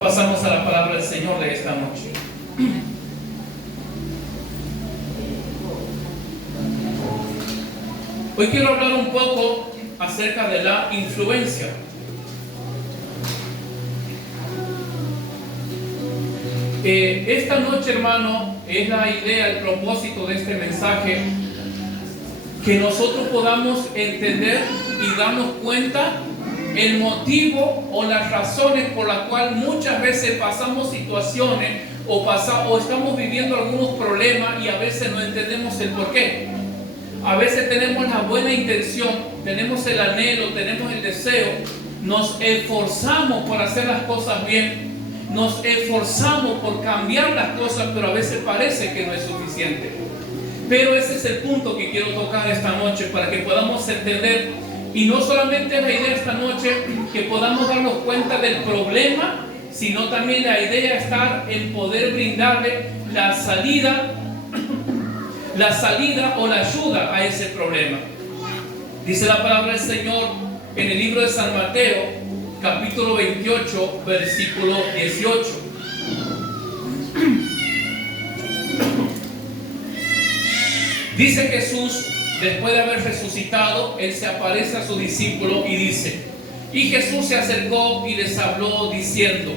Pasamos a la palabra del Señor de esta noche. Hoy quiero hablar un poco acerca de la influencia. Esta noche, hermano, es la idea, el propósito de este mensaje, que nosotros podamos entender y darnos cuenta el motivo o las razones por las cuales muchas veces pasamos situaciones o estamos viviendo algunos problemas y a veces no entendemos el porqué. A veces tenemos la buena intención, tenemos el anhelo, tenemos el deseo, nos esforzamos por hacer las cosas bien, nos esforzamos por cambiar las cosas, pero a veces parece que no es suficiente. Pero ese es el punto que quiero tocar esta noche para que podamos entender. Y no solamente es la idea esta noche que podamos darnos cuenta del problema, sino también la idea estar en poder brindarle la salida o la ayuda a ese problema. Dice la palabra del Señor en el libro de San Mateo, capítulo 28, versículo 18. Dice Jesús, después de haber resucitado, Él se aparece a su discípulo y dice: y Jesús se acercó y les habló diciendo: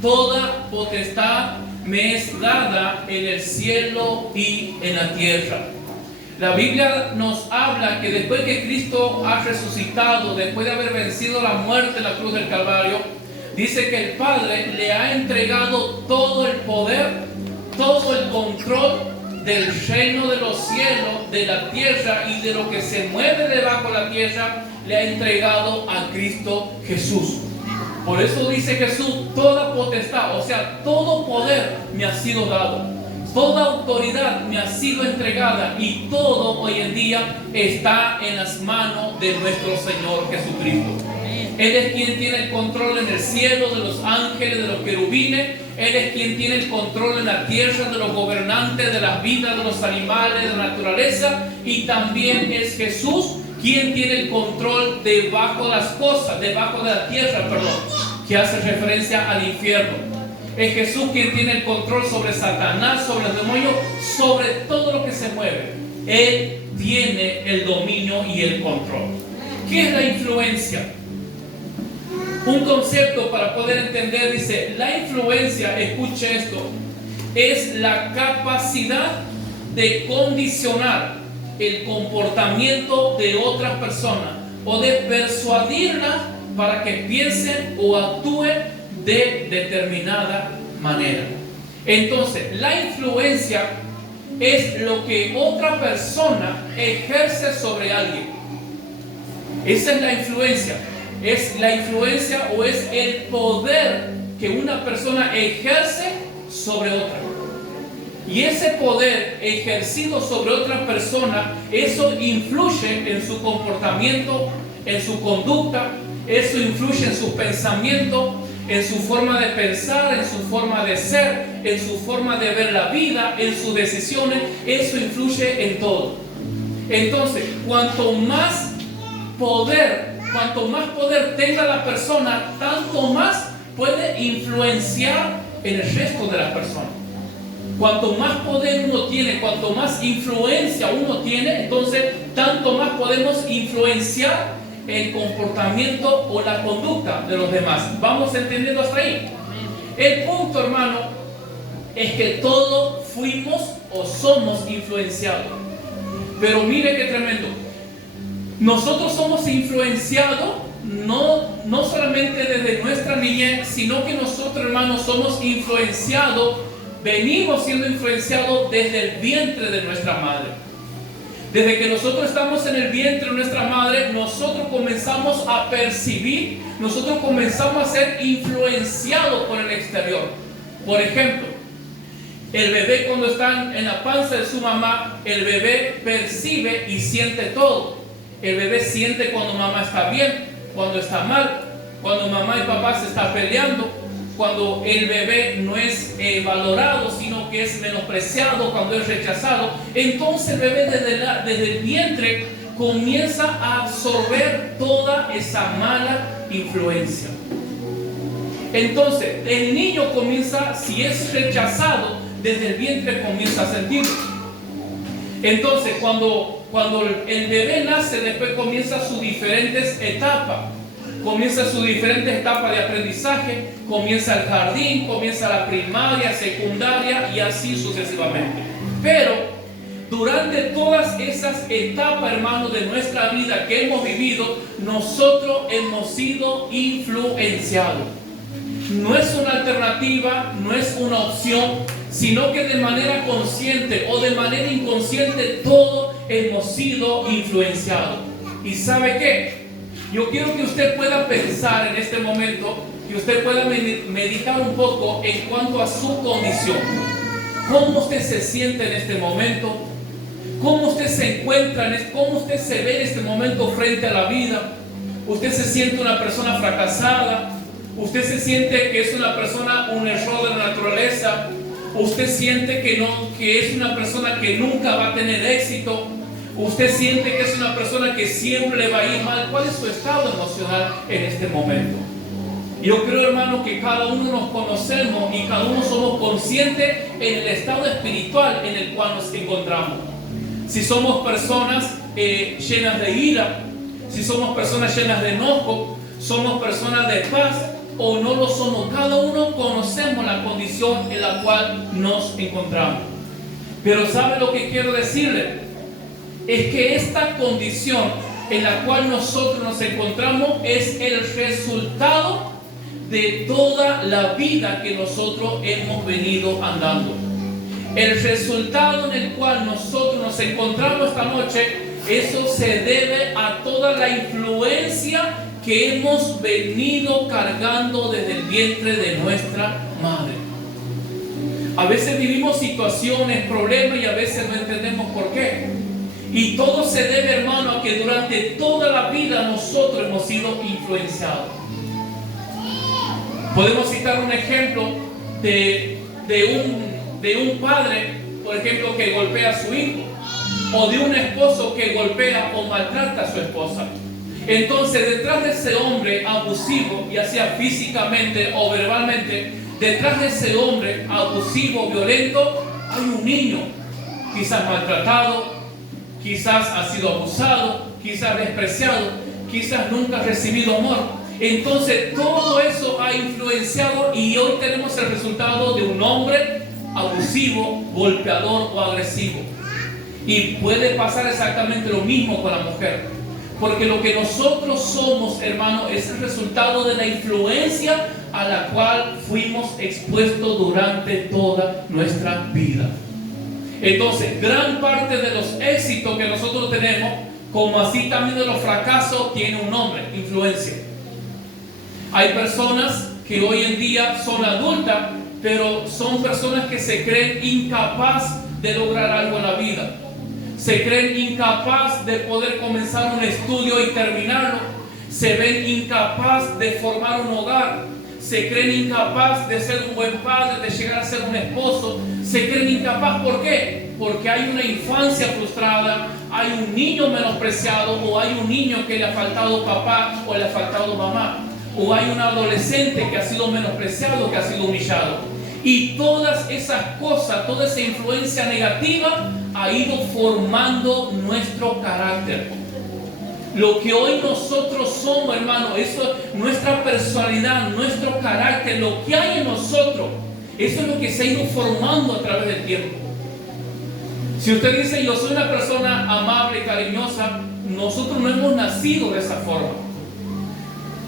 toda potestad me es dada en el cielo y en la tierra. La Biblia nos habla que después que Cristo ha resucitado, después de haber vencido la muerte en la cruz del Calvario, dice que el Padre le ha entregado todo el poder, todo el control del reino de los cielos, de la tierra y de lo que se mueve debajo de la tierra, le ha entregado a Cristo Jesús. Por eso dice Jesús: toda potestad, o sea, todo poder me ha sido dado, toda autoridad me ha sido entregada, y todo hoy en día está en las manos de nuestro Señor Jesucristo. Él es quien tiene el control en el cielo de los ángeles, de los querubines. Él es quien tiene el control en la tierra de los gobernantes, de las vidas de los animales, de la naturaleza. Y también es Jesús quien tiene el control debajo de las cosas, debajo de la tierra, que hace referencia al infierno. Es Jesús quien tiene el control sobre Satanás, sobre el demonio, sobre todo lo que se mueve. Él tiene el dominio y el control. ¿Qué es la influencia? Un concepto para poder entender, dice: la influencia, escuche esto, es la capacidad de condicionar el comportamiento de otras personas o de persuadirlas para que piensen o actúen de determinada manera. Entonces, la influencia es lo que otra persona ejerce sobre alguien. Esa es la influencia. Es la influencia o es el poder que una persona ejerce sobre otra. Y ese poder ejercido sobre otra persona, eso influye en su comportamiento, en su conducta, eso influye en sus pensamientos, en su forma de pensar, en su forma de ser, en su forma de ver la vida, en sus decisiones. Eso influye en todo. Entonces, cuanto más poder tenga la persona, tanto más puede influenciar en el resto de las personas. Cuanto más poder uno tiene, cuanto más influencia uno tiene, entonces tanto más podemos influenciar el comportamiento o la conducta de los demás. ¿Vamos entendiendo hasta ahí? El punto, hermano, es que todos fuimos o somos influenciados. Pero mire qué tremendo. Nosotros somos influenciados no solamente desde nuestra niñez, sino que nosotros, hermanos, somos influenciados, venimos siendo influenciados desde el vientre de nuestra madre. Desde que nosotros estamos en el vientre de nuestra madre, nosotros comenzamos a percibir, nosotros comenzamos a ser influenciados por el exterior. Por ejemplo, el bebé, cuando está en la panza de su mamá, el bebé percibe y siente todo. El bebé siente cuando mamá está bien, cuando está mal, cuando mamá y papá se están peleando, cuando el bebé no es valorado, sino que es menospreciado, cuando es rechazado. Entonces el bebé desde el vientre comienza a absorber toda esa mala influencia. Entonces, el niño comienza, si es rechazado, desde el vientre comienza a sentirlo. Entonces, cuando el bebé nace, después comienza sus diferentes etapas. Comienza sus diferentes etapas de aprendizaje, comienza el jardín, comienza la primaria, secundaria y así sucesivamente. Pero durante todas esas etapas, hermanos, de nuestra vida que hemos vivido, nosotros hemos sido influenciados. No es una alternativa, no es una opción, sino que de manera consciente o de manera inconsciente todos hemos sido influenciados. ¿Y sabe qué? Yo quiero que usted pueda pensar en este momento, que usted pueda meditar un poco en cuanto a su condición. ¿Cómo usted se siente en este momento? ¿Cómo usted se encuentra? ¿Cómo usted se ve en este momento frente a la vida? ¿Usted se siente una persona fracasada? ¿Usted se siente que es una persona, un error de la naturaleza? ¿Usted siente que es una persona que nunca va a tener éxito? ¿Usted siente que es una persona que siempre le va a ir mal? ¿Cuál es su estado emocional en este momento? Yo creo, hermano, que cada uno nos conocemos y cada uno somos conscientes en el estado espiritual en el cual nos encontramos. Si somos personas llenas de ira, si somos personas llenas de enojo, somos personas de paz o no lo somos. Cada uno conocemos la condición en la cual nos encontramos. Pero ¿sabe lo que quiero decirle? Es que esta condición en la cual nosotros nos encontramos es el resultado de toda la vida que nosotros hemos venido andando. El resultado en el cual nosotros nos encontramos esta noche, eso se debe a toda la influencia que hemos venido cargando desde el vientre de nuestra madre. A veces vivimos situaciones, problemas y a veces no entendemos por qué. Y todo se debe, hermano, a que durante toda la vida nosotros hemos sido influenciados. Podemos citar un ejemplo de un padre, por ejemplo, que golpea a su hijo, o de un esposo que golpea o maltrata a su esposa. Entonces, detrás de ese hombre abusivo, ya sea físicamente o verbalmente, detrás de ese hombre abusivo, violento, hay un niño, quizás maltratado, quizás ha sido abusado, quizás despreciado, quizás nunca ha recibido amor. Entonces todo eso ha influenciado y hoy tenemos el resultado de un hombre abusivo, golpeador o agresivo. Y puede pasar exactamente lo mismo con la mujer. Porque lo que nosotros somos, hermano, es el resultado de la influencia a la cual fuimos expuestos durante toda nuestra vida. Entonces, gran parte de los éxitos que nosotros tenemos, como así también de los fracasos, tiene un nombre: influencia. Hay personas que hoy en día son adultas, pero son personas que se creen incapaz de lograr algo en la vida. Se creen incapaz de poder comenzar un estudio y terminarlo. Se ven incapaz de formar un hogar. Se creen incapaz de ser un buen padre, de llegar a ser un esposo. Se creen incapaz, ¿por qué? Porque hay una infancia frustrada, hay un niño menospreciado, o hay un niño que le ha faltado papá o le ha faltado mamá, o hay un adolescente que ha sido menospreciado, que ha sido humillado. Y todas esas cosas, toda esa influencia negativa ha ido formando nuestro carácter. Lo que hoy nosotros somos, hermano, eso, nuestra personalidad, nuestro carácter, lo que hay en nosotros, eso es lo que se ha ido formando a través del tiempo. Si usted dice, yo soy una persona amable, cariñosa, nosotros no hemos nacido de esa forma.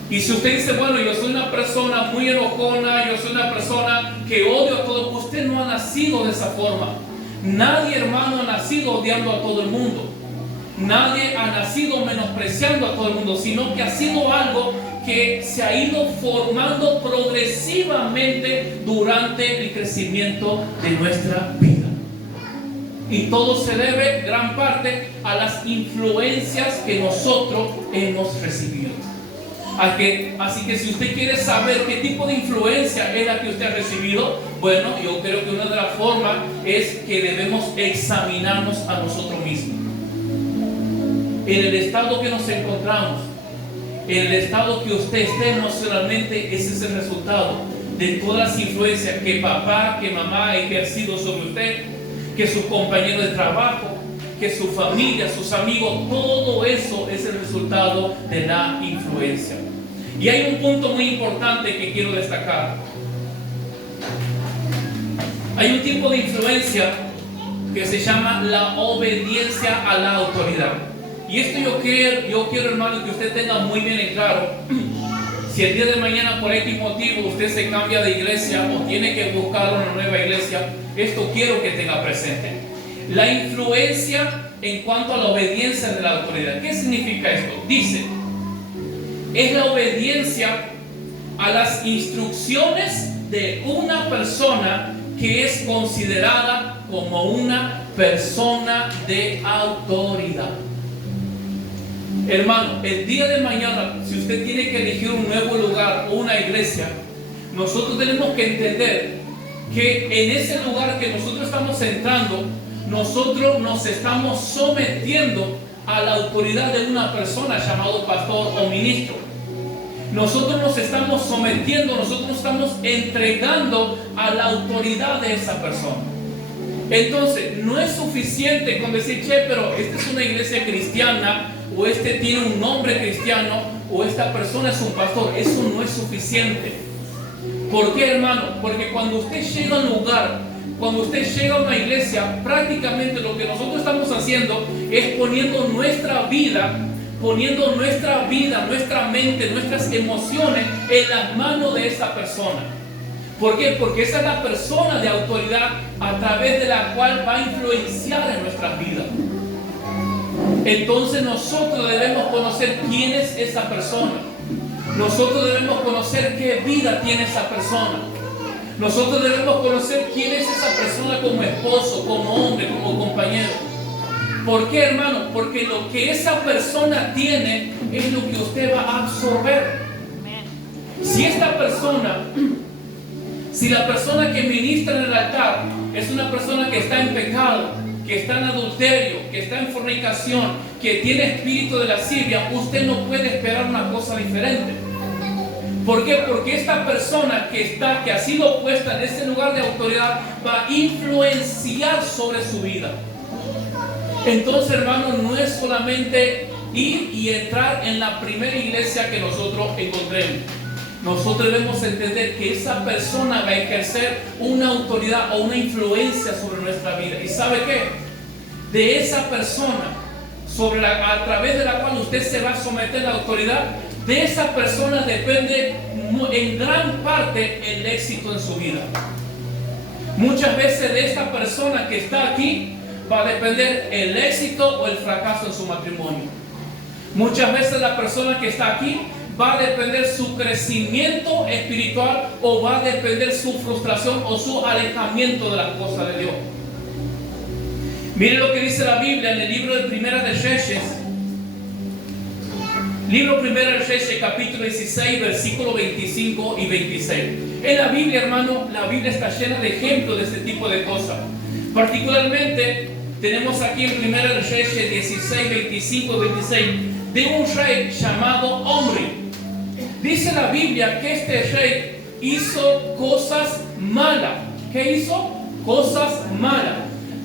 Y si usted dice, bueno, yo soy una persona muy enojona, yo soy una persona que odio a todos, usted no ha nacido de esa forma. Nadie, hermano, ha nacido odiando a todo el mundo. Nadie ha nacido menospreciando a todo el mundo, sino que ha sido algo que se ha ido formando progresivamente durante el crecimiento de nuestra vida. Y todo se debe, gran parte, a las influencias que nosotros hemos recibido. Así que si usted quiere saber qué tipo de influencia es la que usted ha recibido, bueno, yo creo que una de las formas es que debemos examinarnos a nosotros mismos. En el estado que nos encontramos, en el estado que usted esté emocionalmente, ese es el resultado de todas las influencias que papá, que mamá ha ejercido sobre usted, que sus compañeros de trabajo, que su familia, sus amigos, todo eso es el resultado de la influencia. Y hay un punto muy importante que quiero destacar. Hay un tipo de influencia que se llama la obediencia a la autoridad. Y esto yo quiero, hermano, que usted tenga muy bien en claro. Si el día de mañana por X motivo usted se cambia de iglesia o tiene que buscar una nueva iglesia, esto quiero que tenga presente. La influencia en cuanto a la obediencia de la autoridad. ¿Qué significa esto? Dice, es la obediencia a las instrucciones de una persona que es considerada como una persona de autoridad. Hermano, el día de mañana, si usted tiene que elegir un nuevo lugar o una iglesia, nosotros tenemos que entender que en ese lugar que nosotros estamos entrando, nosotros nos estamos sometiendo a la autoridad de una persona llamado pastor o ministro. Nosotros nos estamos sometiendo, nosotros nos estamos entregando a la autoridad de esa persona. Entonces, no es suficiente con decir, che, pero esta es una iglesia cristiana, o este tiene un nombre cristiano, o esta persona es un pastor. Eso no es suficiente. ¿Por qué, hermano? Porque cuando usted llega a un lugar, cuando usted llega a una iglesia, prácticamente lo que nosotros estamos haciendo es poniendo nuestra vida, nuestra mente, nuestras emociones en las manos de esa persona. ¿Por qué? Porque esa es la persona de autoridad a través de la cual va a influenciar en nuestras vidas. Entonces nosotros debemos conocer quién es esa persona. Nosotros debemos conocer qué vida tiene esa persona. Nosotros debemos conocer quién es esa persona como esposo, como hombre, como compañero. ¿Por qué, hermano? Porque lo que esa persona tiene es lo que usted va a absorber. Si la persona que ministra en el altar es una persona que está en pecado, que está en adulterio, que está en fornicación, que tiene espíritu de lascivia, usted no puede esperar una cosa diferente. ¿Por qué? Porque esta persona que ha sido puesta en ese lugar de autoridad va a influenciar sobre su vida. Entonces, hermano, no es solamente ir y entrar en la primera iglesia que nosotros encontremos. Nosotros debemos entender que esa persona va a ejercer una autoridad o una influencia sobre nuestra vida. ¿Y sabe qué? De esa persona, a través de la cual usted se va a someter a la autoridad, de esa persona depende en gran parte el éxito en su vida. Muchas veces de esta persona que está aquí va a depender el éxito o el fracaso en su matrimonio. Muchas veces la persona que está aquí va a depender su crecimiento espiritual o va a depender su frustración o su alejamiento de las cosas de Dios. Mire lo que dice la Biblia en el libro de Primera de Reyes. Libro Primera de Reyes, capítulo 16, versículos 25 y 26. En la Biblia, hermano, la Biblia está llena de ejemplos de este tipo de cosas. Particularmente, tenemos aquí en Primera de Reyes 16, 25 y 26, de un rey llamado Omri. Dice la Biblia que este rey hizo cosas malas. ¿Qué hizo? Cosas malas.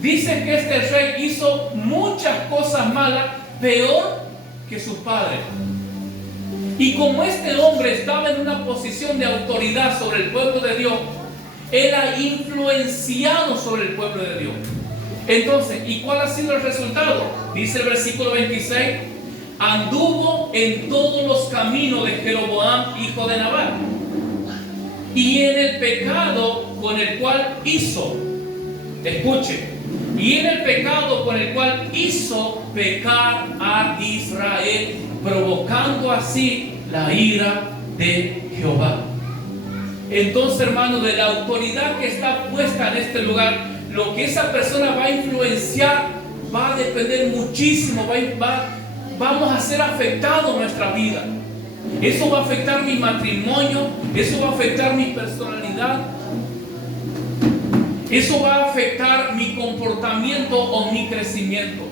Dice que este rey hizo muchas cosas malas, peor que sus padres. Y como este hombre estaba en una posición de autoridad sobre el pueblo de Dios, él ha influenciado sobre el pueblo de Dios. Entonces, ¿y cuál ha sido el resultado? Dice el versículo 26, anduvo en todos los caminos de Jeroboam, hijo de Nabat, y en el pecado con el cual hizo, escuche, y en el pecado con el cual hizo pecar a Israel, provocando así la ira de Jehová. Entonces, hermano, de la autoridad que está puesta en este lugar, lo que esa persona va a influenciar va a depender muchísimo, vamos a ser afectados en nuestra vida. Eso va a afectar mi matrimonio, eso va a afectar mi personalidad, eso va a afectar mi comportamiento o mi crecimiento.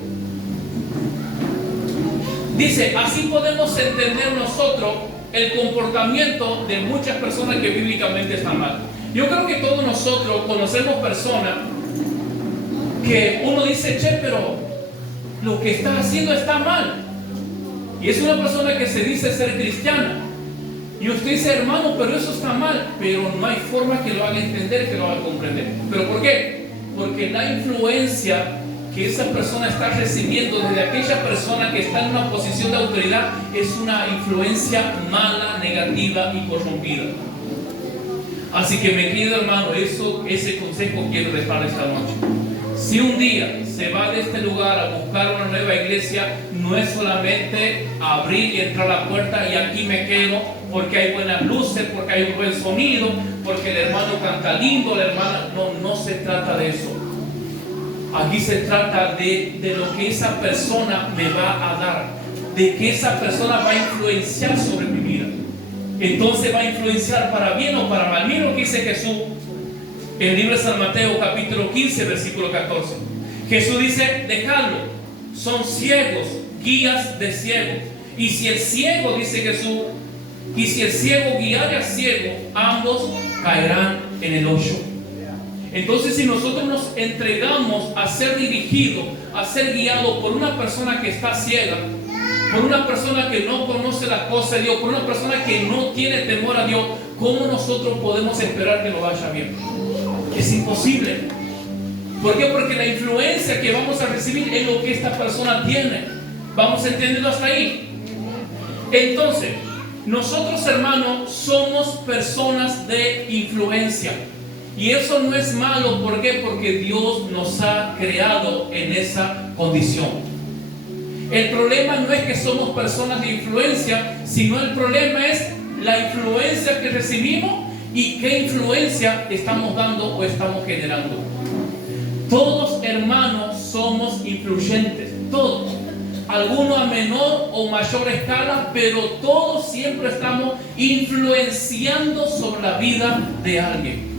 Dice, así podemos entender nosotros el comportamiento de muchas personas que bíblicamente están mal. Yo creo que todos nosotros conocemos personas que uno dice, che, pero lo que estás haciendo está mal. Y es una persona que se dice ser cristiana. Y usted dice, hermano, pero eso está mal. Pero no hay forma que lo haga entender, que lo haga comprender. ¿Pero por qué? Porque la influencia que esa persona está recibiendo desde aquella persona que está en una posición de autoridad es una influencia mala, negativa y corrompida. Así que, mi querido hermano, ese consejo quiero dejar esta noche. Si un día se va de este lugar a buscar una nueva iglesia, no es solamente abrir y entrar a la puerta y aquí me quedo porque hay buenas luces, porque hay un buen sonido, porque el hermano canta lindo, la hermana. No se trata de eso. Aquí se trata de lo que esa persona me va a dar, de que esa persona va a influenciar sobre mi vida. Entonces va a influenciar para bien o para mal. Miren lo que dice Jesús en el libro de San Mateo capítulo 15 versículo 14. Jesús dice, dejadlo, son ciegos, guías de ciegos. Y si el ciego, dice Jesús, y si el ciego guiare al ciego, ambos caerán en el hoyo. Entonces, si nosotros nos entregamos a ser dirigidos, a ser guiados por una persona que está ciega, por una persona que no conoce las cosas de Dios, por una persona que no tiene temor a Dios, ¿cómo nosotros podemos esperar que lo vaya bien? Es imposible. ¿Por qué? Porque la influencia que vamos a recibir es lo que esta persona tiene. ¿Vamos entendiendo hasta ahí? Entonces, nosotros, hermanos, somos personas de influencia. Y eso no es malo. ¿Por qué? Porque Dios nos ha creado en esa condición. El problema no es que somos personas de influencia, sino el problema es la influencia que recibimos y qué influencia estamos dando o estamos generando. Todos, hermanos, somos influyentes. Todos. Algunos a menor o mayor escala, pero todos siempre estamos influenciando sobre la vida de alguien.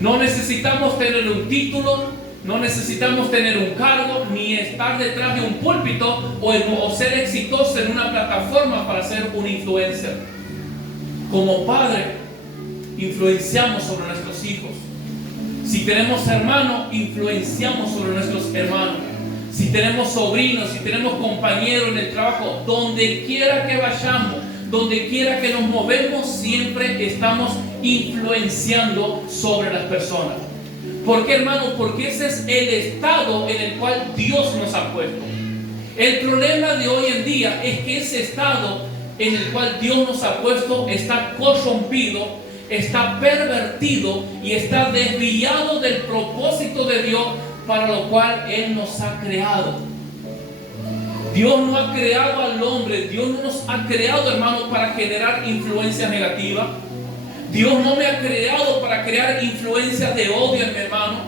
No necesitamos tener un título, no necesitamos tener un cargo, ni estar detrás de un púlpito o ser exitoso en una plataforma para ser un influencer. Como padre, influenciamos sobre nuestros hijos. Si tenemos hermanos, influenciamos sobre nuestros hermanos. Si tenemos sobrinos, si tenemos compañeros en el trabajo, donde quiera que vayamos, donde quiera que nos movemos, siempre estamos influenciando sobre las personas. ¿Por qué, hermano? Porque ese es el estado en el cual Dios nos ha puesto. El problema de hoy en día es que ese estado en el cual Dios nos ha puesto está corrompido, está pervertido y está desviado del propósito de Dios para lo cual Él nos ha creado. Dios no ha creado al hombre, Dios no nos ha creado, hermano, para generar influencia negativa. Dios no me ha creado para crear influencia de odio en mi hermano.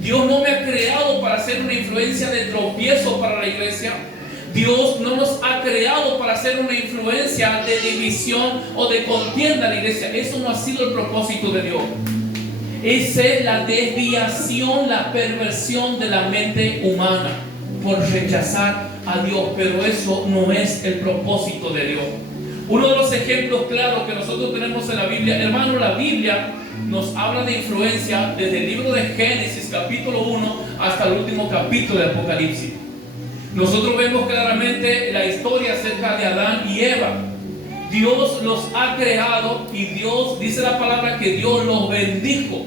Dios no me ha creado para hacer una influencia de tropiezo para la iglesia. Dios no nos ha creado para hacer una influencia de división o de contienda en la iglesia. Eso no ha sido el propósito de Dios. Esa es la desviación, la perversión de la mente humana por rechazar a Dios, pero eso no es el propósito de Dios. Uno de los ejemplos claros que nosotros tenemos en la Biblia, hermano, la Biblia nos habla de influencia desde el libro de Génesis capítulo 1 hasta el último capítulo de Apocalipsis. Nosotros vemos claramente la historia acerca de Adán y Eva. Dios los ha creado y Dios, dice la palabra, que Dios los bendijo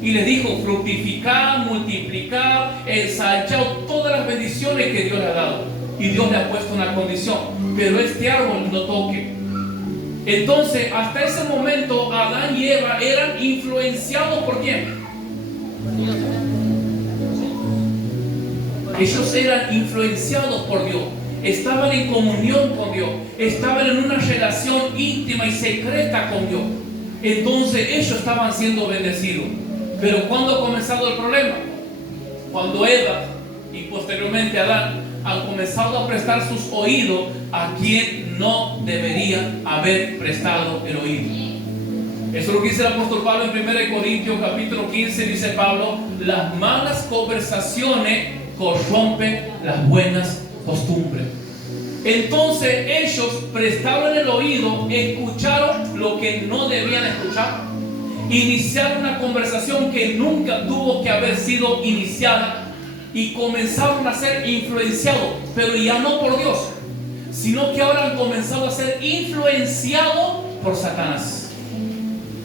y les dijo: fructificad, multiplicad, ensanchad, todas las bendiciones que Dios le ha dado. Y Dios le ha puesto una condición: pero este árbol no toque. Entonces, hasta ese momento, Adán y Eva eran influenciados ¿por quién? Ellos eran influenciados por Dios. Estaban en comunión con Dios, estaban en una relación íntima y secreta con Dios. Entonces ellos estaban siendo bendecidos. Pero ¿cuándo ha comenzado el problema? Cuando Eva y posteriormente Adán han comenzado a prestar sus oídos a quien no deberían haber prestado el oído. Eso es lo que dice el apóstol Pablo en 1 Corintios capítulo 15. Dice Pablo: las malas conversaciones corrompen las buenas costumbres. Entonces ellos prestaron el oído, escucharon lo que no debían escuchar, iniciaron una conversación que nunca tuvo que haber sido iniciada y comenzaron a ser influenciados, pero ya no por Dios, sino que ahora han comenzado a ser influenciados por Satanás.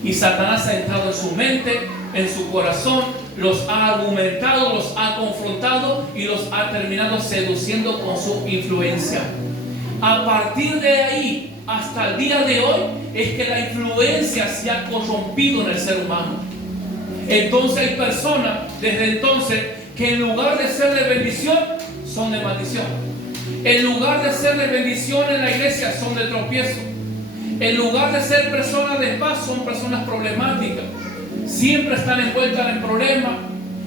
Y Satanás ha entrado en su mente, en su corazón, los ha argumentado, los ha confrontado y los ha terminado seduciendo con su influencia. A partir de ahí hasta el día de hoy es que la influencia se ha corrompido en el ser humano. Entonces hay personas desde entonces que en lugar de ser de bendición son de maldición. En lugar de ser de bendición en la iglesia son de tropiezo. En lugar de ser personas de paz son personas problemáticas. Siempre están envueltas en problemas,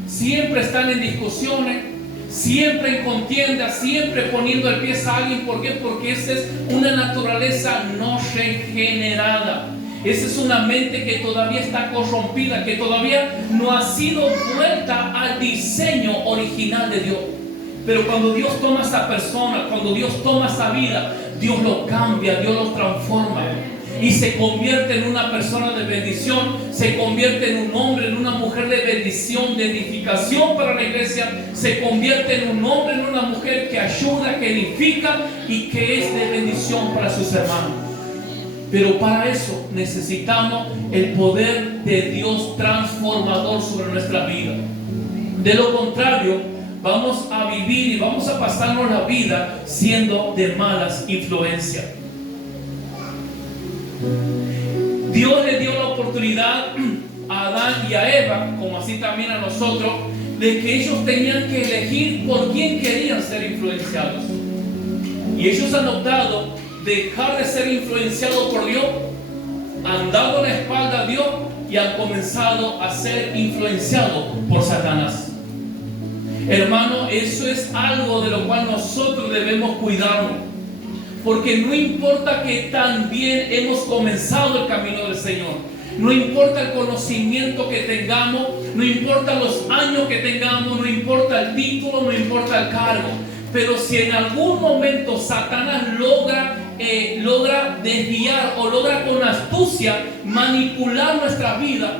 siempre están en discusiones, siempre en contienda, siempre poniendo el pie a alguien. ¿Por qué? Porque esa es una naturaleza no regenerada. Esa es una mente que todavía está corrompida, que todavía no ha sido vuelta al diseño original de Dios. Pero cuando Dios toma a esa persona, cuando Dios toma esa vida, Dios lo cambia, Dios lo transforma. Y se convierte en una persona de bendición, se convierte en un hombre, en una mujer de bendición, de edificación para la iglesia, se convierte en un hombre, en una mujer que ayuda, que edifica y que es de bendición para sus hermanos. Pero para eso necesitamos el poder de Dios transformador sobre nuestra vida. De lo contrario, vamos a vivir y vamos a pasarnos la vida siendo de malas influencias. Dios le dio la oportunidad a Adán y a Eva, como así también a nosotros, de que ellos tenían que elegir por quién querían ser influenciados. Y ellos han optado dejar de ser influenciados por Dios, han dado la espalda a Dios y han comenzado a ser influenciados por Satanás. Hermano, eso es algo de lo cual nosotros debemos cuidarnos. Porque no importa que tan bien hemos comenzado el camino del Señor, no importa el conocimiento que tengamos, no importa los años que tengamos, no importa el título, no importa el cargo, pero si en algún momento Satanás logra desviar o logra con astucia manipular nuestra vida,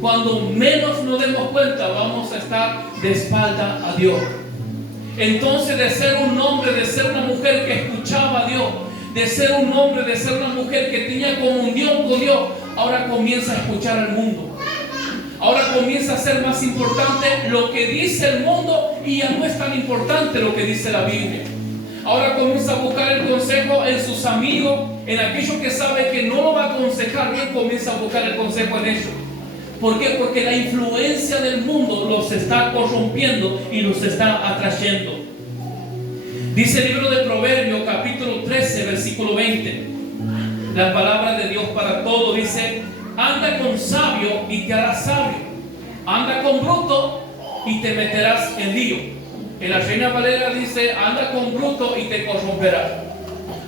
cuando menos nos demos cuenta vamos a estar de espalda a Dios. Entonces, de ser un hombre, de ser una mujer que escuchaba a Dios, de ser un hombre, de ser una mujer que tenía comunión con Dios, ahora comienza a escuchar al mundo. Ahora comienza a ser más importante lo que dice el mundo y ya no es tan importante lo que dice la Biblia. Ahora comienza a buscar el consejo en sus amigos, en aquellos que sabe que no lo va a aconsejar bien, comienza a buscar el consejo en ellos. ¿Por qué? Porque la influencia del mundo los está corrompiendo y los está atrayendo. Dice el libro de Proverbios, capítulo 13, versículo 20. La palabra de Dios para todo dice: anda con sabio y te harás sabio. Anda con bruto y te meterás en lío. En la Reina Valera dice: anda con bruto y te corromperás.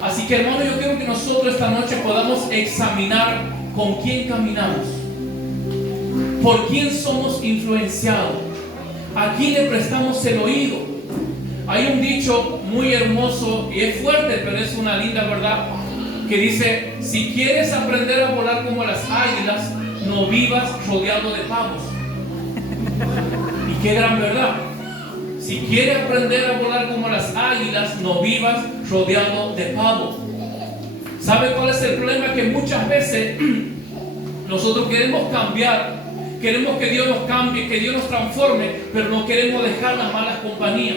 Así que, hermano, yo quiero que nosotros esta noche podamos examinar con quién caminamos. ¿Por quién somos influenciados? ¿A quién le prestamos el oído? Hay un dicho muy hermoso y es fuerte, pero es una linda verdad, que dice: si quieres aprender a volar como las águilas, no vivas rodeado de pavos. Y qué gran verdad. Si quieres aprender a volar como las águilas, no vivas rodeado de pavos. ¿Sabe cuál es el problema? Que muchas veces nosotros queremos cambiar. Queremos que Dios nos cambie, que Dios nos transforme, pero no queremos dejar las malas compañías.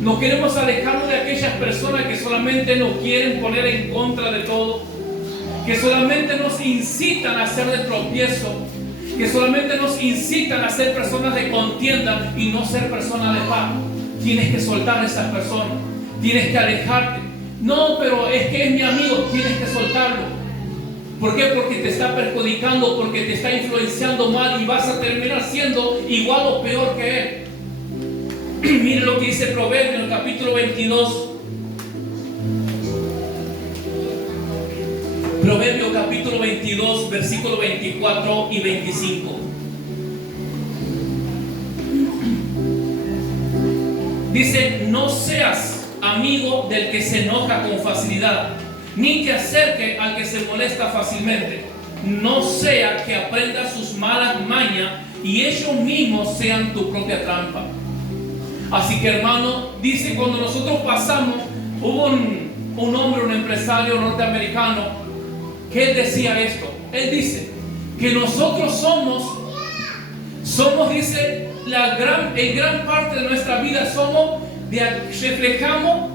No queremos alejarnos de aquellas personas que solamente nos quieren poner en contra de todo, que solamente nos incitan a hacer de tropiezo, que solamente nos incitan a ser personas de contienda y no ser personas de paz. Tienes que soltar a esas personas, tienes que alejarte. No, pero es que es mi amigo, tienes que soltarlo. ¿Por qué? Porque te está perjudicando, porque te está influenciando mal y vas a terminar siendo igual o peor que él. Mire lo que dice Proverbios en el capítulo 22. Proverbios capítulo 22, versículos 24 y 25. Dice: no seas amigo del que se enoja con facilidad, ni te acerques al que se molesta fácilmente. No sea que aprendas sus malas mañas y ellos mismos sean tu propia trampa. Así que, hermano, dice, cuando nosotros pasamos, hubo un hombre, un empresario norteamericano, que él decía esto. Él dice que nosotros somos, dice, en gran parte de nuestra vida reflejamos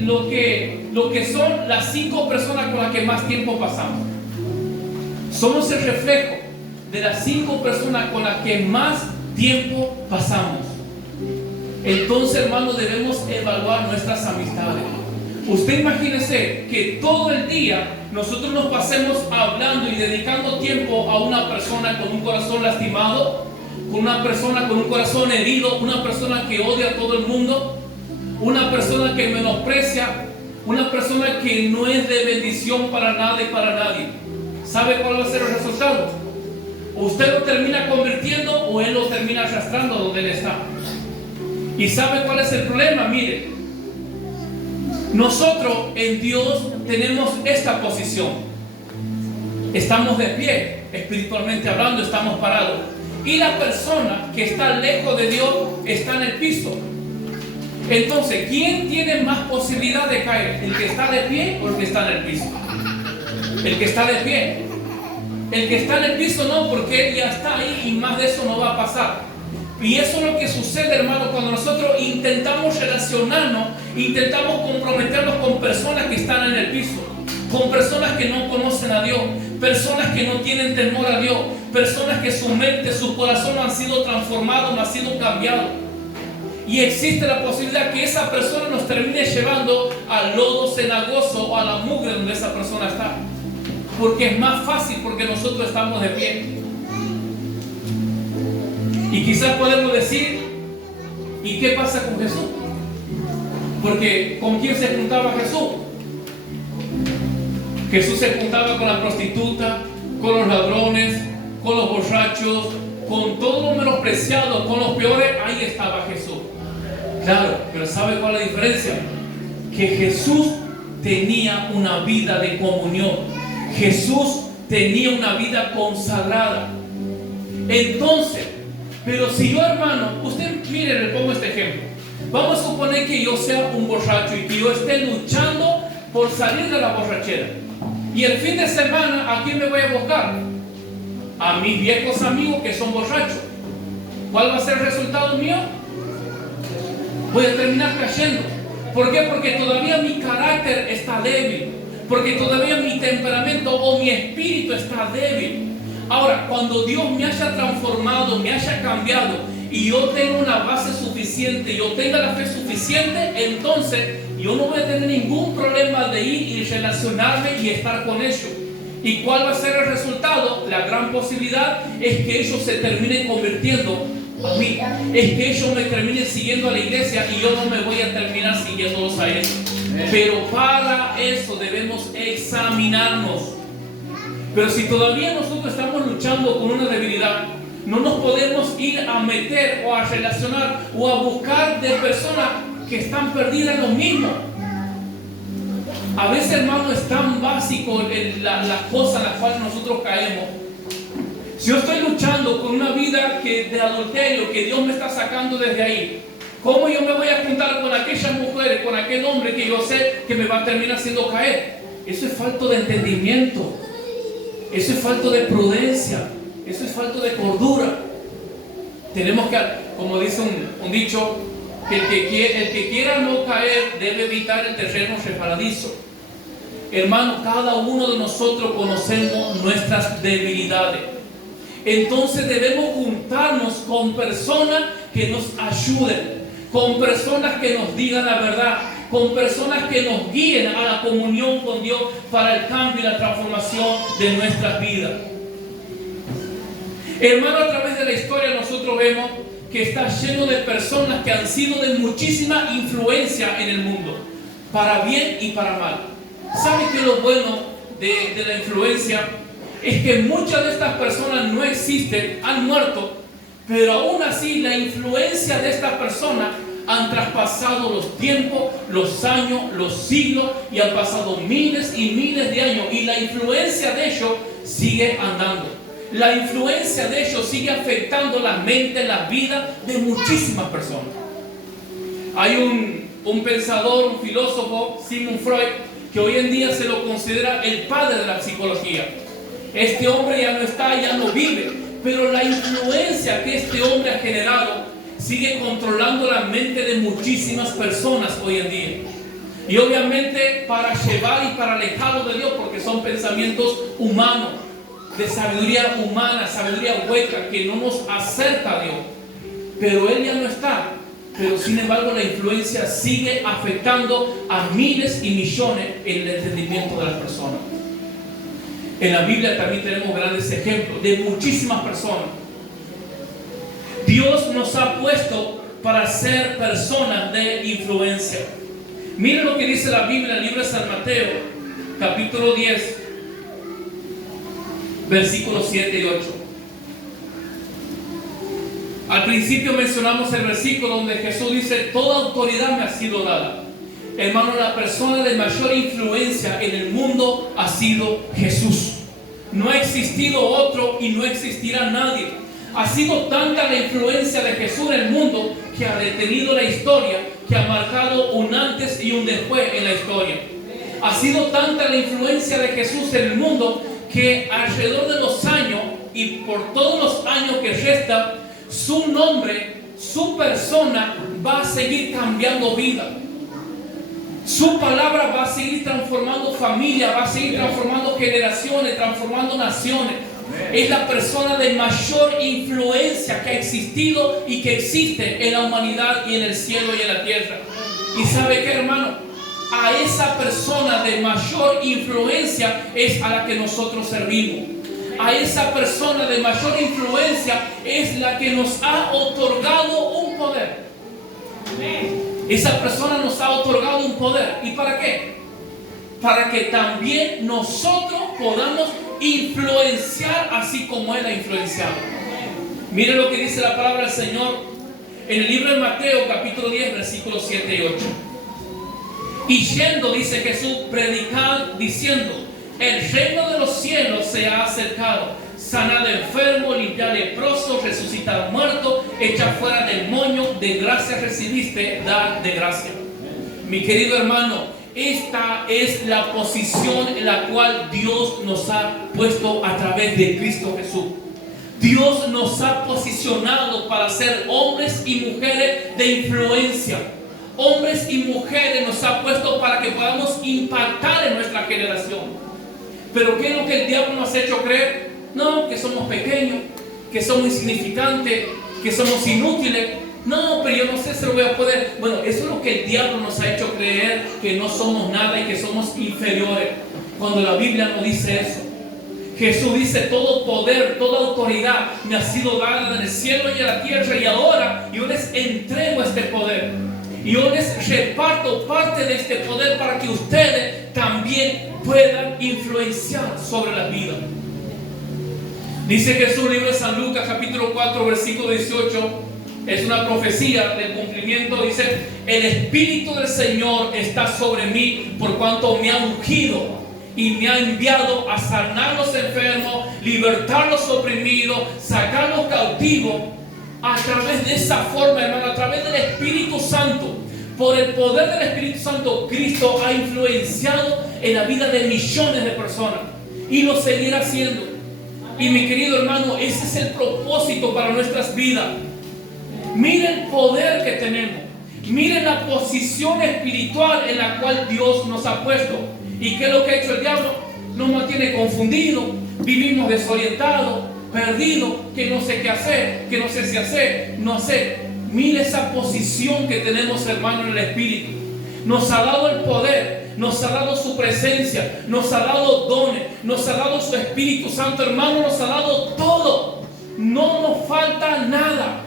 lo que son las 5 personas con las que más tiempo pasamos. Somos el reflejo de las 5 personas con las que más tiempo pasamos. Entonces, hermanos, debemos evaluar nuestras amistades. Usted imagínese que todo el día nosotros nos pasemos hablando y dedicando tiempo a una persona con un corazón lastimado, con una persona con un corazón herido, una persona que odia a todo el mundo, una persona que menosprecia, una persona que no es de bendición para nada y para nadie. ¿Sabe cuál va a ser el resultado? Usted lo termina convirtiendo o él lo termina arrastrando donde él está. ¿Y sabe cuál es el problema? Mire, nosotros en Dios tenemos esta posición. Estamos de pie, espiritualmente hablando, estamos parados. Y la persona que está lejos de Dios está en el piso. Entonces, ¿quién tiene más posibilidad de caer? ¿El que está de pie o el que está en el piso? El que está de pie. El que está en el piso no, porque él ya está ahí y más de eso no va a pasar. Y eso es lo que sucede, hermano, cuando nosotros intentamos relacionarnos, intentamos comprometernos con personas que están en el piso, con personas que no conocen a Dios, personas que no tienen temor a Dios, personas que su mente, su corazón no han sido transformados, no han sido cambiados. Y existe la posibilidad que esa persona nos termine llevando al lodo cenagoso o a la mugre donde esa persona está. Porque es más fácil, porque nosotros estamos de pie. Y quizás podemos decir, ¿y qué pasa con Jesús? Porque ¿con quién se juntaba Jesús? Jesús se juntaba con la prostituta, con los ladrones, con los borrachos, con todos los menospreciados, con los peores. Ahí estaba Jesús. Claro, pero ¿sabe cuál es la diferencia? Que Jesús tenía una vida de comunión. Jesús tenía una vida consagrada. Entonces, pero si yo, hermano, usted mire, le pongo este ejemplo. Vamos a suponer que yo sea un borracho y que yo esté luchando por salir de la borrachera. Y el fin de semana, ¿a quién me voy a buscar? A mis viejos amigos que son borrachos. ¿Cuál va a ser el resultado mío? Voy a terminar cayendo. ¿Por qué? Porque todavía mi carácter está débil. Porque todavía mi temperamento o mi espíritu está débil. Ahora, cuando Dios me haya transformado, me haya cambiado y yo tengo una base suficiente, yo tenga la fe suficiente, entonces yo no voy a tener ningún problema de ir y relacionarme y estar con ellos. ¿Y cuál va a ser el resultado? La gran posibilidad es que ellos se terminen convirtiendo a mí. Es que ellos me terminen siguiendo a la iglesia y yo no me voy a terminar siguiéndolos a ellos. Pero para eso debemos examinarnos. Pero si todavía nosotros estamos luchando con una debilidad, no nos podemos ir a meter o a relacionar o a buscar de personas que están perdidas en lo mismo. A veces, hermano, es tan básico las cosas en las cuales nosotros caemos. Si yo estoy luchando con una vida de adulterio, que Dios me está sacando desde ahí, ¿cómo yo me voy a juntar con aquellas mujeres, con aquel hombre que yo sé que me va a terminar haciendo caer? Eso es falta de entendimiento. Eso es falta de prudencia. Eso es falta de cordura. Tenemos que, como dice un dicho, que el que quiera no caer debe evitar el terreno resbaladizo. Hermano, cada uno de nosotros conocemos nuestras debilidades. Entonces debemos juntarnos con personas que nos ayuden, con personas que nos digan la verdad, con personas que nos guíen a la comunión con Dios para el cambio y la transformación de nuestras vidas. Hermano, a través de la historia nosotros vemos que está lleno de personas que han sido de muchísima influencia en el mundo, para bien y para mal. ¿Sabe qué es lo bueno de la influencia? Es que muchas de estas personas no existen, han muerto, pero aún así la influencia de estas personas Han traspasado los tiempos, los años, los siglos y han pasado miles y miles de años y la influencia de ellos sigue andando. La influencia de ellos sigue afectando la mente, la vida de muchísimas personas. Hay un pensador, un filósofo, Sigmund Freud, que hoy en día se lo considera el padre de la psicología. Este hombre ya no está, ya no vive, pero la influencia que este hombre ha generado sigue controlando la mente de muchísimas personas hoy en día. Y obviamente para llevar y para alejarlo de Dios, porque son pensamientos humanos, de sabiduría humana, sabiduría hueca, que no nos acerca a Dios. Pero Él ya no está. Pero sin embargo la influencia sigue afectando a miles y millones en el entendimiento de las personas. En la Biblia también tenemos grandes ejemplos de muchísimas personas. Dios nos ha puesto para ser personas de influencia. Miren lo que dice la Biblia en el libro de San Mateo, capítulo 10, versículos 7 y 8. Al principio mencionamos el versículo donde Jesús dice: toda autoridad me ha sido dada. Hermano, la persona de mayor influencia en el mundo ha sido Jesús. No ha existido otro y no existirá nadie. Ha sido tanta la influencia de Jesús en el mundo que ha detenido la historia, que ha marcado un antes y un después en la historia. Ha sido tanta la influencia de Jesús en el mundo que alrededor de los años y por todos los años que restan, su nombre, su persona va a seguir cambiando vida. Su palabra va a seguir transformando familias, va a seguir transformando generaciones, transformando naciones. Es la persona de mayor influencia que ha existido y que existe en la humanidad y en el cielo y en la tierra. ¿Y sabe qué, hermano? A esa persona de mayor influencia es a la que nosotros servimos. A esa persona de mayor influencia es la que nos ha otorgado un poder. Esa persona nos ha otorgado un poder. ¿Y para qué? Para que también nosotros podamos influenciar así como Él ha influenciado. Mire lo que dice la palabra del Señor en el libro de Mateo capítulo 10 versículos 7 y 8. Y yendo, dice Jesús, predicad diciendo: el reino de los cielos se ha acercado. Sanad enfermo, limpiad leproso, resucitad muerto, echad fuera demonio, de gracia recibiste, dad de gracia. Mi querido hermano, esta es la posición en la cual Dios nos ha puesto a través de Cristo Jesús. Dios nos ha posicionado para ser hombres y mujeres de influencia. Hombres y mujeres nos ha puesto para que podamos impactar en nuestra generación. Pero ¿qué es lo que el diablo nos ha hecho creer? No, que somos pequeños, que somos insignificantes, que somos inútiles. No, pero yo no sé si lo voy a poder. Bueno, eso es lo que el diablo nos ha hecho creer, que no somos nada y que somos inferiores. Cuando la Biblia no dice eso. Jesús dice: todo poder, toda autoridad me ha sido dada en el cielo y en la tierra, y ahora yo les entrego este poder. Y yo les reparto parte de este poder para que ustedes también puedan influenciar sobre la vida. Dice Jesús, libro de San Lucas, capítulo 4, versículo 18. Es una profecía del cumplimiento. Dice: el Espíritu del Señor está sobre mí, por cuanto me ha ungido y me ha enviado a sanar los enfermos, libertar los oprimidos, sacar los cautivos. A través de esa forma, hermano, a través del Espíritu Santo, por el poder del Espíritu Santo, Cristo ha influenciado en la vida de millones de personas y lo seguirá haciendo. Y mi querido hermano, ese es el propósito para nuestras vidas. Miren el poder que tenemos. Miren la posición espiritual en la cual Dios nos ha puesto. ¿Y qué es lo que ha hecho el diablo? Nos mantiene confundidos, vivimos desorientados, perdidos, que no sé qué hacer, que no sé si hacer, no hacer. Mire esa posición que tenemos, hermano, en el Espíritu. Nos ha dado el poder, nos ha dado su presencia, nos ha dado dones, nos ha dado su Espíritu Santo, hermano, nos ha dado todo. No nos falta nada.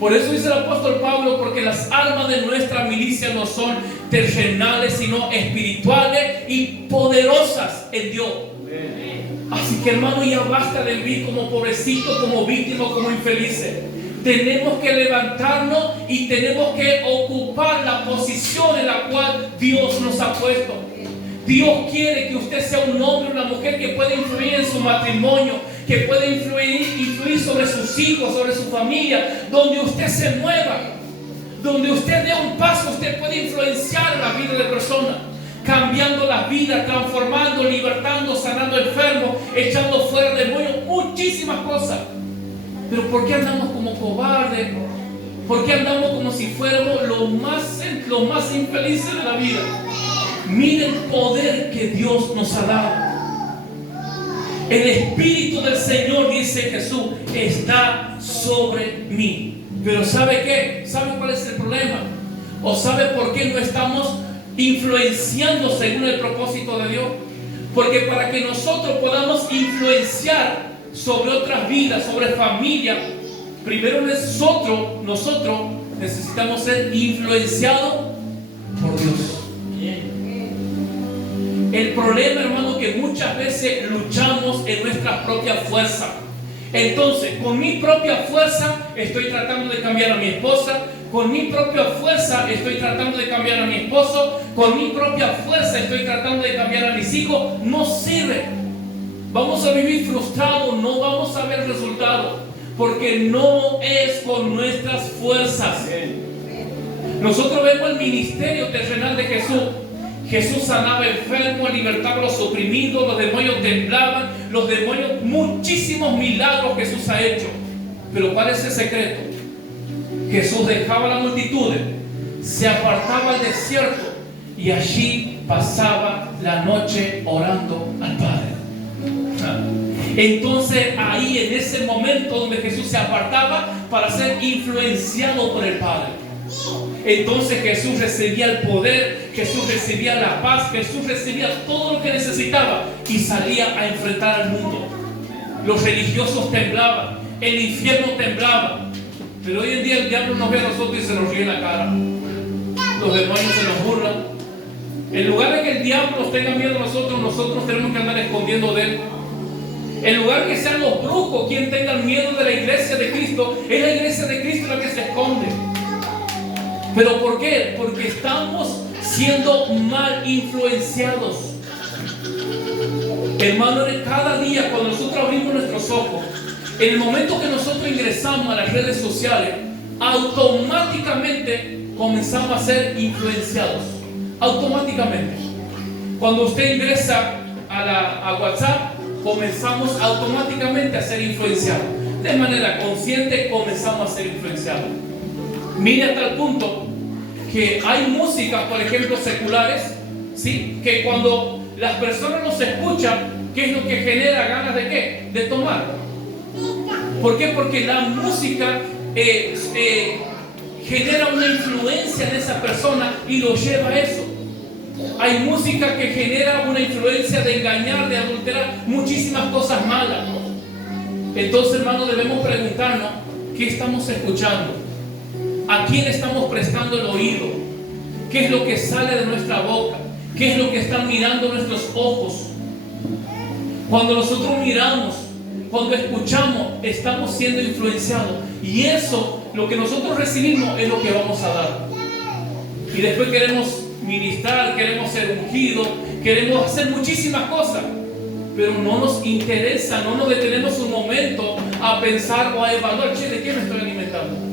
Por eso dice el apóstol Pablo: porque las armas de nuestra milicia no son terrenales, sino espirituales y poderosas en Dios. Así que, hermano, ya basta de vivir como pobrecitos, como víctimas, como infelices. Tenemos que levantarnos y tenemos que ocupar la posición en la cual Dios nos ha puesto. Dios quiere que usted sea un hombre o una mujer que pueda influir en su matrimonio, que pueda influir sobre sus hijos, sobre su familia. Donde usted se mueva, donde usted dé un paso, usted puede influenciar la vida de personas, cambiando la vida, transformando, libertando, sanando enfermos, echando fuera demonios, muchísimas cosas. Pero ¿por qué andamos como cobardes? ¿Por qué andamos como si fuéramos los más infelices de la vida? Mire el poder que Dios nos ha dado. El Espíritu del Señor, dice Jesús, está sobre mí. Pero ¿sabe qué? ¿Sabe cuál es el problema? ¿O sabe por qué no estamos influenciando según el propósito de Dios? Porque para que nosotros podamos influenciar sobre otras vidas, sobre familia, primero nosotros necesitamos ser influenciados por Dios. El problema, hermano, que muchas veces luchamos en nuestra propia fuerza. Entonces, con mi propia fuerza estoy tratando de cambiar a mi esposa, con mi propia fuerza estoy tratando de cambiar a mi esposo, con mi propia fuerza estoy tratando de cambiar a mis hijos. No sirve. Vamos a vivir frustrados, no vamos a ver resultados, porque no es con nuestras fuerzas. Nosotros vemos el ministerio terrenal de Jesús. Jesús sanaba enfermos, libertaba a los oprimidos, los demonios temblaban, los demonios, muchísimos milagros Jesús ha hecho. Pero ¿cuál es el secreto? Jesús dejaba las multitudes, se apartaba al desierto y allí pasaba la noche orando al Padre. Entonces ahí, en ese momento donde Jesús se apartaba para ser influenciado por el Padre, entonces Jesús recibía el poder, Jesús recibía la paz, Jesús recibía todo lo que necesitaba y salía a enfrentar al mundo. Los religiosos temblaban, el infierno temblaba, pero hoy en día el diablo nos ve a nosotros y se nos ríe en la cara. Los demonios se nos burlan. En lugar de que el diablo nos tenga miedo a nosotros tenemos que andar escondiendo de él. En lugar de que sean los brujos quien tengan miedo de la iglesia de Cristo, es la iglesia de Cristo la que se esconde. ¿Pero por qué? Porque estamos siendo mal influenciados. Hermano, cada día cuando nosotros abrimos nuestros ojos, en el momento que nosotros ingresamos a las redes sociales, automáticamente comenzamos a ser influenciados. Automáticamente. Cuando usted ingresa a WhatsApp, comenzamos automáticamente a ser influenciados. De manera consciente comenzamos a ser influenciados. Mire a tal punto que hay músicas, por ejemplo, seculares, ¿sí? Que cuando las personas los escuchan, ¿qué es lo que genera ganas de qué? De tomar. ¿Por qué? Porque la música genera una influencia en esa persona y lo lleva a eso. Hay música que genera una influencia de engañar, de adulterar, muchísimas cosas malas. Entonces, hermano, debemos preguntarnos, ¿qué estamos escuchando? ¿A quién estamos prestando el oído? ¿Qué es lo que sale de nuestra boca? ¿Qué es lo que están mirando nuestros ojos? Cuando nosotros miramos, cuando escuchamos, estamos siendo influenciados. Y eso, lo que nosotros recibimos, es lo que vamos a dar. Y después queremos ministrar, queremos ser ungidos, queremos hacer muchísimas cosas. Pero no nos interesa, no nos detenemos un momento a pensar o a evaluar, ¿de qué me estoy alimentando?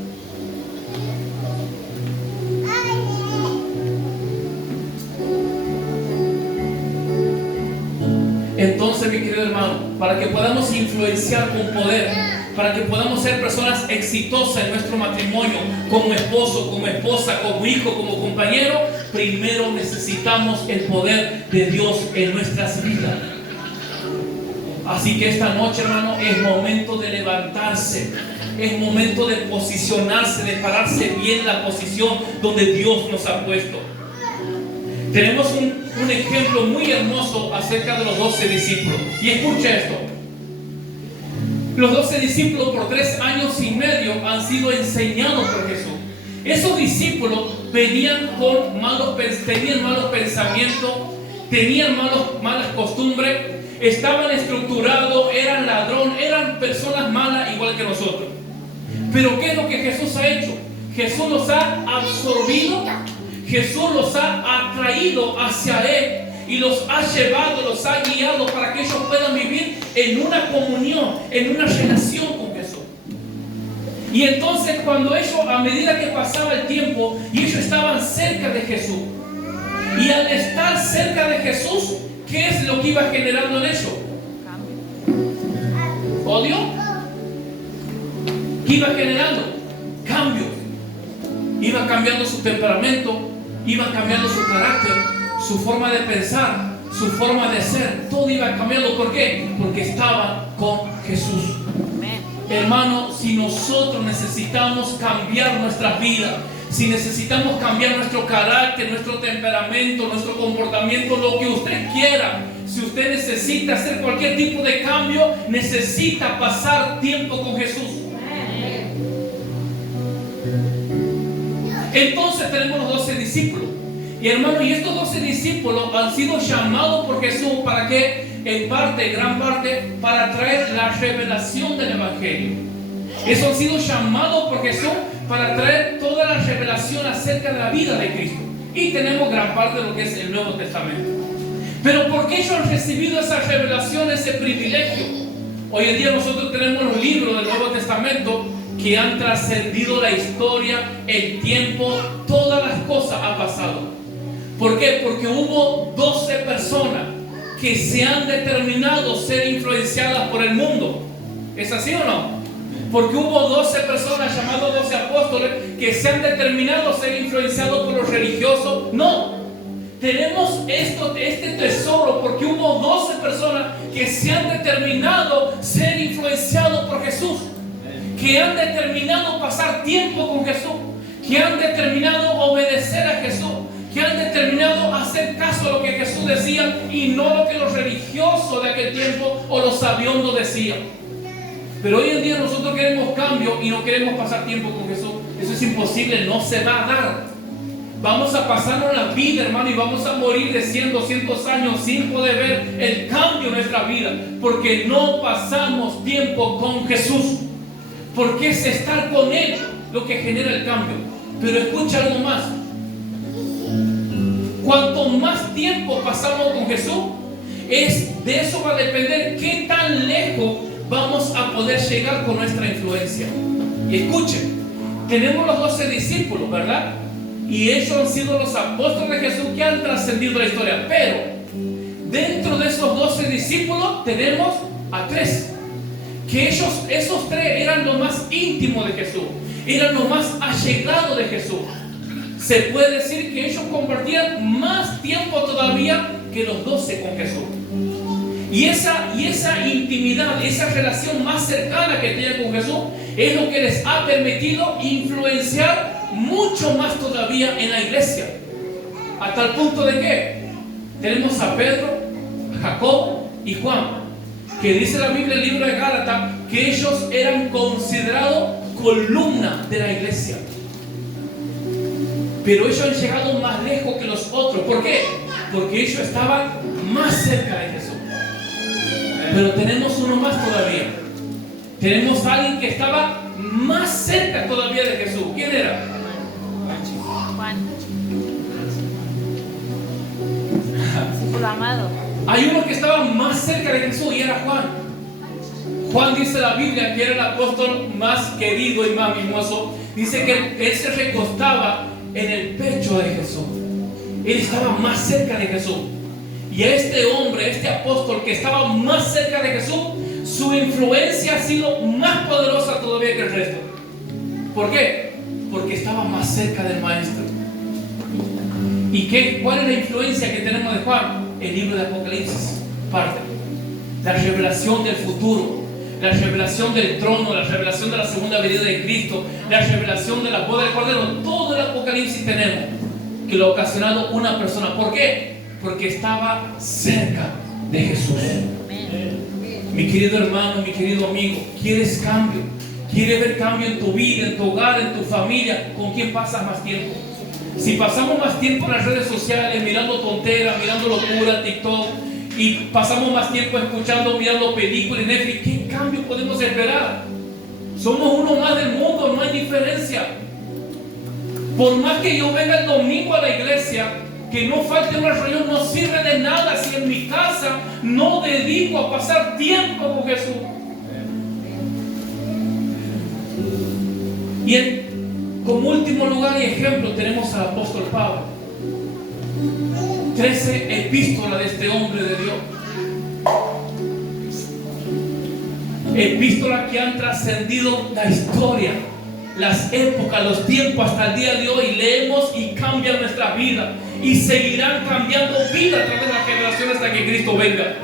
Entonces, mi querido hermano, para que podamos influenciar con poder, para que podamos ser personas exitosas en nuestro matrimonio, como esposo, como esposa, como hijo, como compañero, primero necesitamos el poder de Dios en nuestras vidas. Así que esta noche, hermano, es momento de levantarse, es momento de posicionarse, de pararse bien en la posición donde Dios nos ha puesto. Tenemos un ejemplo muy hermoso acerca de los 12 discípulos. Y escucha esto. Los 12 discípulos por 3 años y medio han sido enseñados por Jesús. Esos discípulos tenían malos pensamientos, tenían malas costumbres, estaban estructurados, eran ladrones, eran personas malas igual que nosotros. Pero ¿qué es lo que Jesús ha hecho? Jesús los ha absorbido, Jesús los ha atraído hacia Él y los ha llevado, los ha guiado para que ellos puedan vivir en una comunión, en una relación con Jesús. Y entonces cuando ellos, a medida que pasaba el tiempo y ellos estaban cerca de Jesús, y al estar cerca de Jesús, ¿qué es lo que iba generando en ellos? ¿Odio? ¿Qué iba generando? Cambios. Iba cambiando su temperamento, iba cambiando su carácter, su forma de pensar, su forma de ser. Todo iba cambiando. ¿Por qué? Porque estaba con Jesús. Hermano, si nosotros necesitamos cambiar nuestra vida, si necesitamos cambiar nuestro carácter, nuestro temperamento, nuestro comportamiento, lo que usted quiera, si usted necesita hacer cualquier tipo de cambio, necesita pasar tiempo con Jesús. Entonces tenemos los 12 discípulos. Y hermano, y estos 12 discípulos han sido llamados por Jesús para que, en parte, gran parte, para traer la revelación del Evangelio. Esos han sido llamados por Jesús para traer toda la revelación acerca de la vida de Cristo. Y tenemos gran parte de lo que es el Nuevo Testamento. Pero ¿por qué ellos han recibido esa revelación, ese privilegio? Hoy en día nosotros tenemos los libros del Nuevo Testamento que han trascendido la historia, el tiempo, todas las cosas han pasado. ¿Por qué? Porque hubo 12 personas que se han determinado ser influenciadas por el mundo. ¿Es así o no? Porque hubo 12 personas llamadas 12 apóstoles que se han determinado ser influenciados por los religiosos. No. Tenemos este tesoro porque hubo 12 personas que se han determinado ser influenciados por Jesús, que han determinado pasar tiempo con Jesús, que han determinado obedecer a Jesús, que han determinado hacer caso a lo que Jesús decía y no lo que los religiosos de aquel tiempo o los sabiondos decían. Pero hoy en día nosotros queremos cambio y no queremos pasar tiempo con Jesús. Eso es imposible, no se va a dar. Vamos a pasarnos la vida, hermano, y vamos a morir de 100, 200 años sin poder ver el cambio en nuestra vida, porque no pasamos tiempo con Jesús. Porque es estar con Él lo que genera el cambio. Pero escucha algo más. Cuanto más tiempo pasamos con Jesús, de eso va a depender qué tan lejos vamos a poder llegar con nuestra influencia. Y escuchen, tenemos los 12 discípulos, ¿verdad? Y ellos han sido los apóstoles de Jesús que han trascendido la historia. Pero dentro de esos 12 discípulos tenemos a 3. Que esos 3 eran lo más íntimo de Jesús, eran lo más allegado de Jesús. Se puede decir que ellos compartían más tiempo todavía que los 12 con Jesús. Y esa intimidad, esa relación más cercana que tenían con Jesús es lo que les ha permitido influenciar mucho más todavía en la iglesia. Hasta el punto de que tenemos a Pedro, a Jacobo y Juan, que dice la Biblia en el libro de Gálatas que ellos eran considerados columna de la iglesia. Pero ellos han llegado más lejos que los otros. ¿Por qué? Porque ellos estaban más cerca de Jesús. Pero tenemos uno más todavía. Tenemos a alguien que estaba más cerca todavía de Jesús. ¿Quién era? Juan. Discípulo amado. Hay uno que estaba más cerca de Jesús y era Juan. Juan dice la Biblia que era el apóstol más querido y más mimoso. Dice que él se recostaba en el pecho de Jesús. Él estaba más cerca de Jesús. Y a este hombre, este apóstol que estaba más cerca de Jesús, su influencia ha sido más poderosa todavía que el resto. ¿Por qué? Porque estaba más cerca del maestro. ¿Y cuál es la influencia que tenemos de Juan? El libro de Apocalipsis, parte. La revelación del futuro, la revelación del trono, la revelación de la segunda venida de Cristo, la revelación de la boda del Cordero. Todo el Apocalipsis tenemos que lo ha ocasionado una persona. ¿Por qué? Porque estaba cerca de Jesús. Mi querido hermano, mi querido amigo, ¿quieres cambio? ¿Quieres ver cambio en tu vida, en tu hogar, en tu familia? ¿Con quién pasas más tiempo? Si pasamos más tiempo en las redes sociales, mirando tonteras, mirando locura, TikTok, y pasamos más tiempo escuchando, mirando películas en Netflix, ¿qué cambio podemos esperar? Somos uno más del mundo, diferencia. Por más que yo venga el domingo a la iglesia, que no falte una reunión, no sirve de nada si en mi casa no dedico a pasar tiempo con Jesús. Y como último lugar y ejemplo tenemos al apóstol Pablo. 13 epístolas de este hombre de Dios. Epístolas que han trascendido la historia, las épocas, los tiempos hasta el día de hoy. Leemos y cambian nuestra vida. Y seguirán cambiando vida a través de las generaciones hasta que Cristo venga.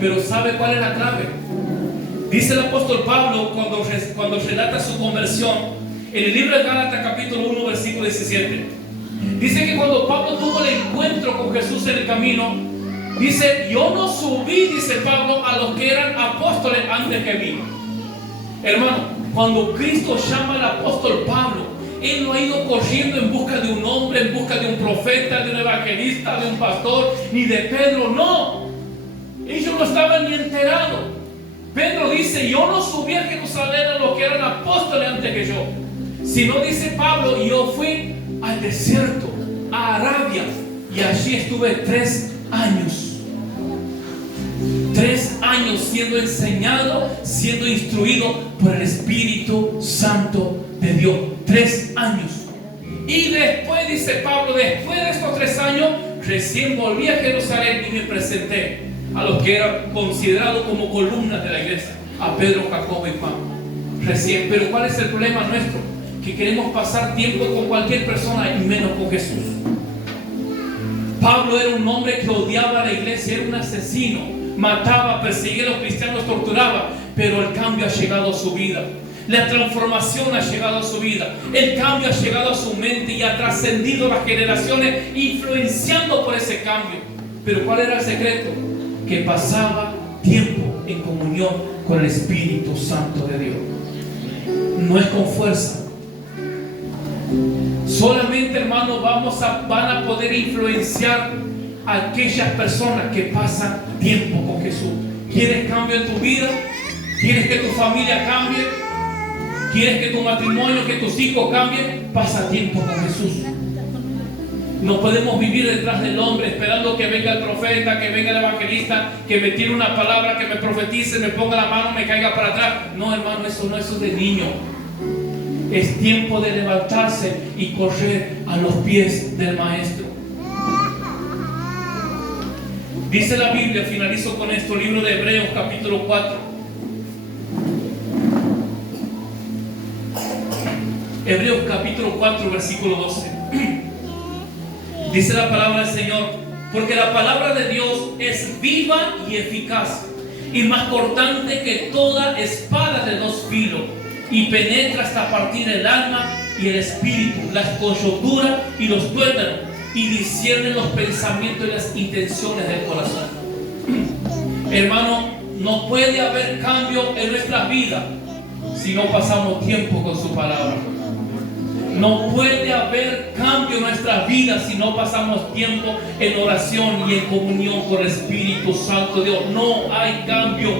Pero ¿sabe cuál es la clave? Dice el apóstol Pablo cuando relata su conversión en el libro de Gálatas capítulo 1 versículo 17. Dice que cuando Pablo tuvo el encuentro con Jesús en el camino, dice: yo no subí, dice Pablo, a los que eran apóstoles antes que mí. Hermano, cuando Cristo llama al apóstol Pablo, él no ha ido corriendo en busca de un hombre, en busca de un profeta, de un evangelista, de un pastor, ni de Pedro. No, ellos no estaban ni enterados. Pedro dice: yo no subí a Jerusalén a los que eran apóstoles antes que yo, sino, dice Pablo, yo fui al desierto, a Arabia, y allí estuve 3 años. 3 años siendo enseñado, siendo instruido por el Espíritu Santo de Dios. 3 años. Y después, dice Pablo, después de estos 3 años, recién volví a Jerusalén y me presenté a los que eran considerados como columnas de la iglesia, a Pedro, Jacobo y Juan. Recién. Pero ¿cuál es el problema nuestro? Que queremos pasar tiempo con cualquier persona y menos con Jesús. Pablo era un hombre que odiaba a la iglesia, era un asesino, mataba, perseguía a los cristianos, torturaba, pero el cambio ha llegado a su vida. La transformación ha llegado a su vida. El cambio ha llegado a su mente y ha trascendido las generaciones, influenciando por ese cambio. Pero ¿cuál era el secreto? Que pasaba tiempo en comunión con el Espíritu Santo de Dios. No es con fuerza. Solamente, hermano, van a poder influenciar a aquellas personas que pasan tiempo con Jesús. ¿Quieres cambio en tu vida? ¿Quieres que tu familia cambie? ¿Quieres que tu matrimonio, que tus hijos cambien? Pasa tiempo con Jesús. No podemos vivir detrás del hombre esperando que venga el profeta, que venga el evangelista, que me tire una palabra, que me profetice, me ponga la mano, me caiga para atrás. No, hermano, eso es de niño. Es tiempo de levantarse y correr a los pies del Maestro. Dice la Biblia, finalizo con esto, libro de Hebreos capítulo 4. Hebreos capítulo 4 versículo 12. Dice la palabra del Señor: porque la palabra de Dios es viva y eficaz, y más cortante que toda espada de 2 filos, y penetra hasta partir el alma y el espíritu, las coyunturas y los tuétanos, y discierne los pensamientos y las intenciones del corazón. Hermano, no puede haber cambio en nuestras vidas si no pasamos tiempo con su palabra. No puede haber cambio en nuestras vidas si no pasamos tiempo en oración y en comunión con el Espíritu Santo de Dios. No hay cambio.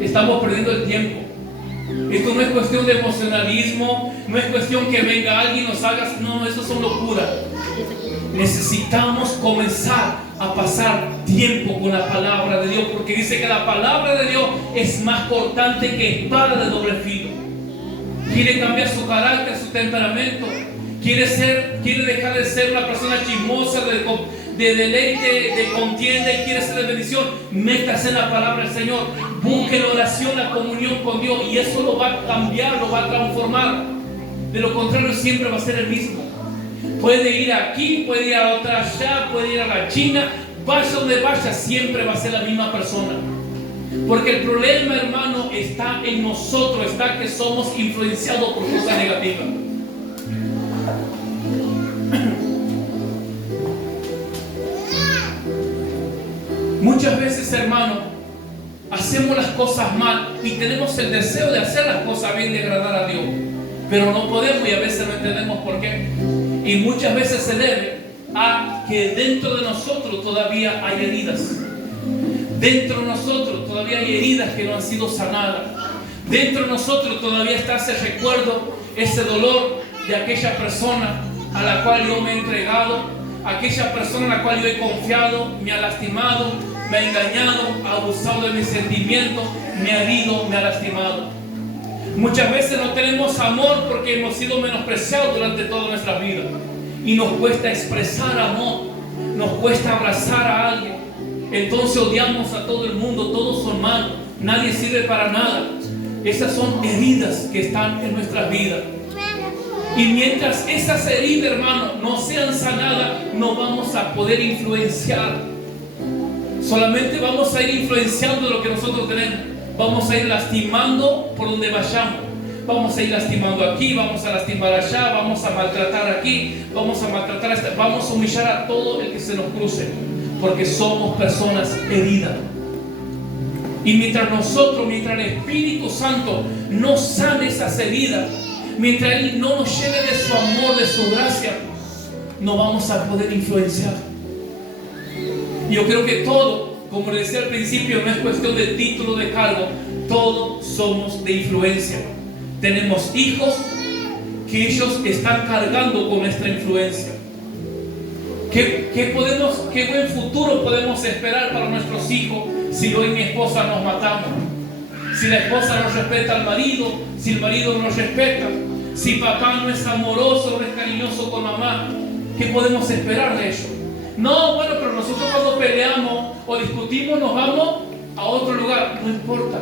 Estamos perdiendo el tiempo. Esto no es cuestión de emocionalismo, no es cuestión que venga alguien y nos haga. No, eso son locuras. Necesitamos comenzar a pasar tiempo con la palabra de Dios, porque dice que la palabra de Dios es más cortante que espada de doble filo. Quiere cambiar su carácter, su temperamento. Quiere dejar de ser una persona chismosa, de deleite, de contienda, y quiere ser de bendición. Métase en la palabra del Señor. Busque la oración, la comunión con Dios, y eso lo va a cambiar, lo va a transformar. De lo contrario, siempre va a ser el mismo. Puede ir aquí, puede ir a otra allá, puede ir a la China. Vaya donde vaya, siempre va a ser la misma persona. Porque el problema, hermano, está en nosotros, está que somos influenciados por cosas negativas. Muchas veces, hermano, hacemos las cosas mal y tenemos el deseo de hacer las cosas bien, de agradar a Dios, pero no podemos, y a veces no entendemos por qué. Y muchas veces se debe a que dentro de nosotros todavía hay heridas. Dentro de nosotros todavía hay heridas que no han sido sanadas. Dentro de nosotros todavía está ese recuerdo ese dolor de aquella persona a la cual yo me he entregado, aquella persona a la cual yo he confiado, me ha lastimado, me ha engañado, ha abusado de mis sentimientos, me ha herido, me ha lastimado. Muchas veces no tenemos amor porque hemos sido menospreciados durante toda nuestra vida. Y nos cuesta expresar amor, nos cuesta abrazar a alguien. Entonces odiamos a todo el mundo, todos son malos, nadie sirve para nada. Esas son heridas que están en nuestras vidas. Y mientras esas heridas, hermano, no sean sanadas, no vamos a poder influenciar. Solamente vamos a ir influenciando lo que nosotros tenemos. Vamos a ir lastimando por donde vayamos. Vamos a ir lastimando aquí, vamos a lastimar allá, vamos a maltratar aquí, vamos a maltratar vamos a humillar a todo el que se nos cruce. Porque somos personas heridas. Y mientras el Espíritu Santo no sane esas heridas, mientras Él no nos llene de su amor, de su gracia, no vamos a poder influenciar. Yo creo que todo, como les decía al principio, no es cuestión de título, de cargo. Todos somos de influencia. Tenemos hijos que ellos están cargando con nuestra influencia. ¿Qué buen futuro podemos esperar para nuestros hijos si hoy mi esposa nos matamos? Si la esposa no respeta al marido, si el marido no nos respeta, si papá no es amoroso, no es cariñoso con mamá, ¿qué podemos esperar de ellos? No, bueno, pero nosotros cuando peleamos o discutimos nos vamos a otro lugar. No importa,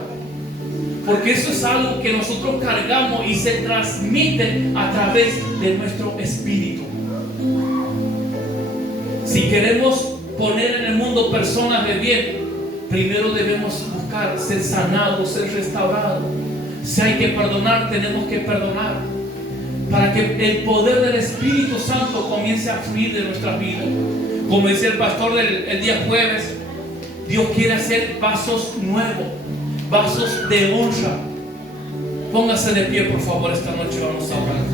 porque eso es algo que nosotros cargamos y se transmite a través de nuestro espíritu. Si queremos poner en el mundo personas de bien, primero debemos buscar ser sanados, ser restaurados. Si hay que perdonar, tenemos que perdonar, para que el poder del Espíritu Santo comience a fluir de nuestras vidas. Como decía el pastor el día jueves, Dios quiere hacer vasos nuevos, vasos de honra. Póngase de pie, por favor, esta noche vamos a orar.